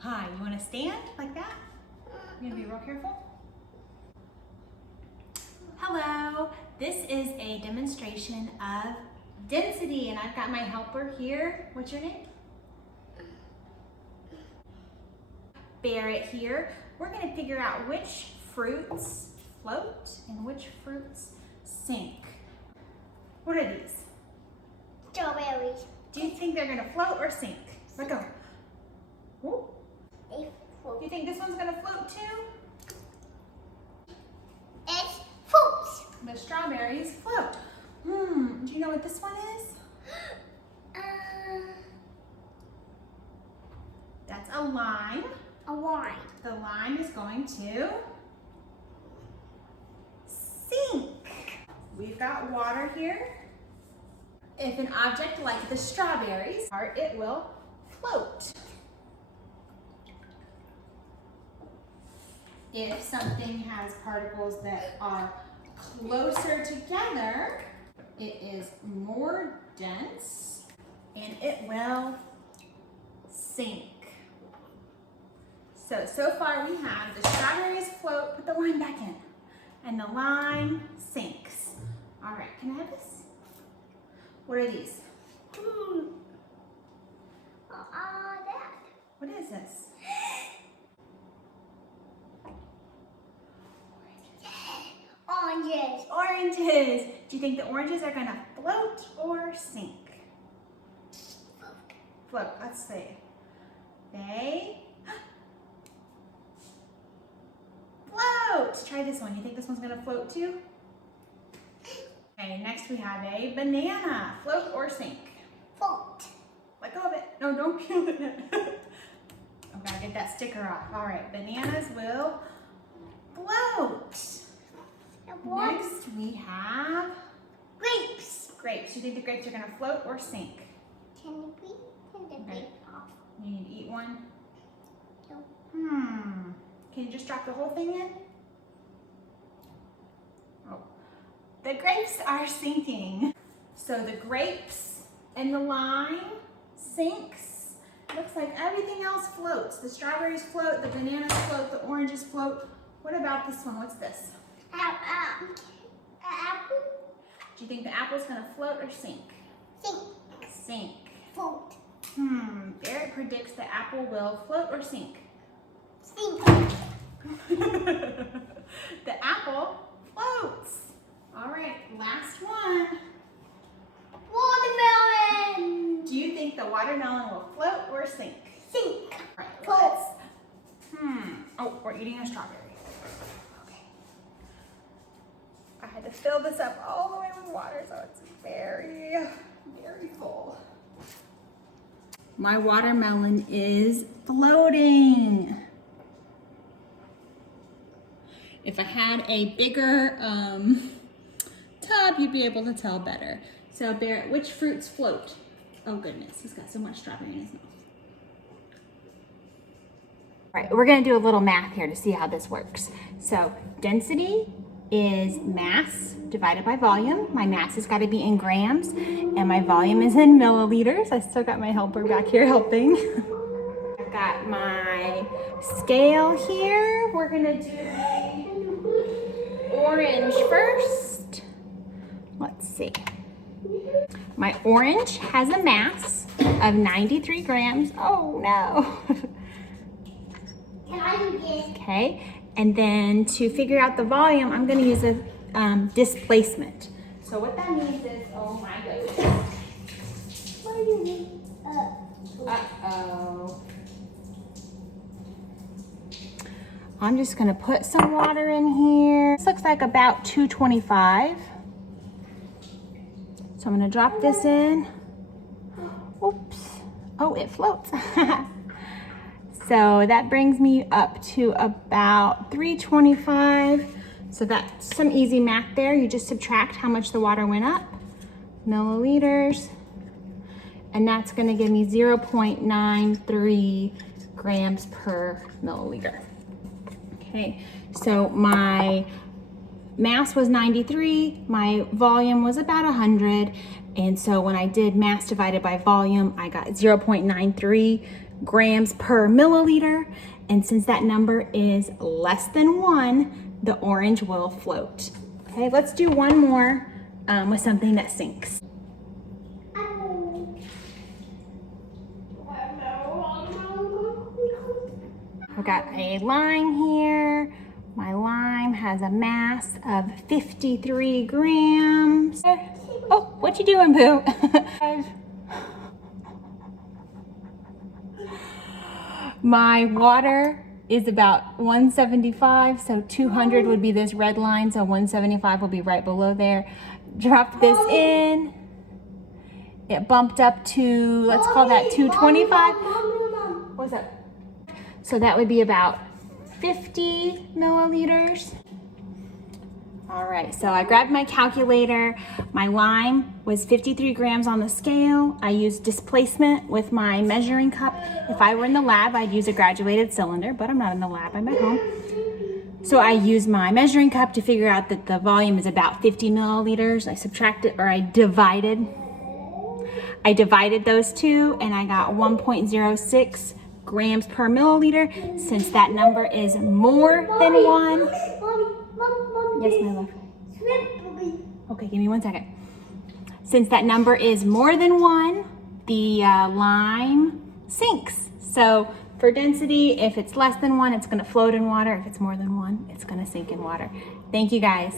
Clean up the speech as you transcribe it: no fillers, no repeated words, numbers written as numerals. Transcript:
Hi, you want to stand like that? You're gonna be real careful. Hello, this is a demonstration of density, and I've got my helper here. What's your name? Barrett here. We're gonna figure out which fruits float and which fruits sink. What are these? Strawberries. Do you think they're gonna float or sink? Let go. Ooh. They float. Do you think this one's gonna float too? It floats. The strawberries float. Do you know what this one is? That's a lime. A wine. The lime is going to sink. We've got water here. If an object like the strawberries, it will float. If something has particles that are closer together, it is more dense and it will sink. So far we have the strawberries float, put the lime back in, and the lime sinks. All right, can I have this? What are these? That. What is this? Oranges. Oranges. Do you think the oranges are gonna float or sink? Float, let's see. They float. Try this one. You think this one's gonna float too? Okay, next we have a banana. Float or sink? Float. Let go of it. No, don't peel it. I've gotta get that sticker off. All right, bananas will float. Next we have Grapes. grapes. Do you think the grapes are gonna float or sink? Can we take the grape off? You need to eat one? No. Can you just drop the whole thing in? Oh. The grapes are sinking. So the grapes and the lime sinks. Looks like everything else floats. The strawberries float, the bananas float, the oranges float. What about this one? What's this? Apple. Do you think the apple's gonna float or sink? Sink. Sink. Float. Barrett predicts the apple will float or sink. Sink. The apple floats. All right, last one. Watermelon. Do you think the watermelon will float or sink? Sink. All right, Float. Oh, we're eating a strawberry. Okay. I had to fill this up all the way with water, so it's very, very full. My watermelon is floating. If I had a bigger tub, you'd be able to tell better. So Barrett, which fruits float? Oh goodness, he's got so much strawberry in his mouth. All right, we're gonna do a little math here to see how this works. So density is mass divided by volume. My mass has got to be in grams and my volume is in milliliters. I still got my helper back here helping. I've got my scale here. We're gonna do the orange first. Let's see. My orange has a mass of 93 grams. Oh no. Can I do this? Okay, and then to figure out the volume, I'm going to use a displacement. So what that means is, oh my goodness. What do you mean? Uh-oh. I'm just going to put some water in here. This looks like about 225. So I'm going to drop this in. Oops. Oh, it floats. So that brings me up to about 325. So that's some easy math there. You just subtract how much the water went up, milliliters, and that's gonna give me 0.93 grams per milliliter. Okay, so my mass was 93, my volume was about 100. And so when I did mass divided by volume, I got 0.93 grams per milliliter. And since that number is less than 1, the orange will float. Okay, let's do one more with something that sinks. I've got a lime here. My lime has a mass of 53 grams. Oh, what you doing, Boo? My water is about 175, so 200 would be this red line, so 175 will be right below there. Drop this in. It bumped up to, let's call that 225. What's up? So that would be about 50 milliliters. All right, so I grabbed my calculator. My lime was 53 grams on the scale. I used displacement with my measuring cup. If I were in the lab, I'd use a graduated cylinder, but I'm not in the lab, I'm at home. So I used my measuring cup to figure out that the volume is about 50 milliliters. I subtracted, or I divided those two, and I got 1.06 grams per milliliter. Since that number is more than 1. Yes, my love. Okay, give me 1 second. Since that number is more than 1, the lime sinks. So for density, if it's less than 1, it's going to float in water. If it's more than 1, it's going to sink in water. Thank you, guys.